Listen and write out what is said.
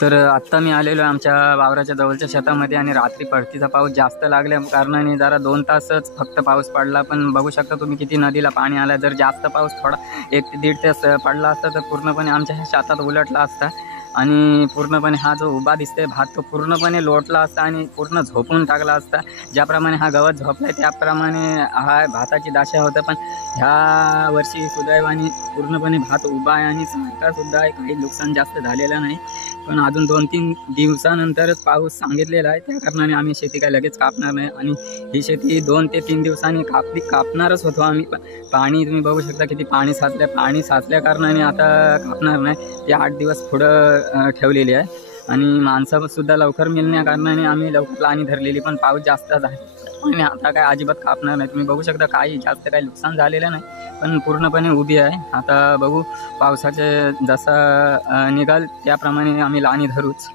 तर आत्ता मी आलेलो आहे आमच्या वावराच्या जवळच्या शेतामध्ये आणि रात्री परतीचा पाऊस जास्त लागल्या कारणाने जरा 2 तासच फक्त पाऊस पडला, पण बघू शकता तुम्ही किती नदीला पाणी आलं। जर जास्त पाऊस थोडा 1 ते 1.5 तास पडला असता तर पूर्णपणे आमच्या शेतात उलटला असता आणि पूर्णपणे हा जो उभा दिसतोय भात तो पूर्णपणे लोटला असता आणि पूर्ण झोपून टाकला असता। ज्याप्रमाणे हा गवत झोपलाय त्याप्रमाणे हा भाताची दशा होतं, पण ह्या वर्षी सुदैवाने पूर्णपणे भात उभा आहे आणि सारखा सुद्धा आहे, काही नुकसान जास्त झालेलं नाही। पण अजून 2-3 दिवसानंतरच पाऊस सांगितलेला आहे, त्या कारणाने आम्ही शेती काय लगेच कापणार नाही आणि ही शेती 2 ते 3 दिवसांनी कापणारच होतो आम्ही। पाणी तुम्ही बघू शकता किती पाणी साचल्या कारणाने आता कापणार नाही, ते 8 दिवस पुढं ठेवलेली आहे आणि माणसं सुद्धा लवकर मिळण्या कारणाने आम्ही लवकर लाणी धरलेली, पण पाऊस जास्त आहे आणि आता काय अजिबात कापणार नाही। तुम्ही बघू शकता काही जास्त काही नुकसान झालेलं नाही, पण पूर्णपणे उभी आहे। आता बघू पावसाचे जसा निघाल त्याप्रमाणे आम्ही लाणी धरूच।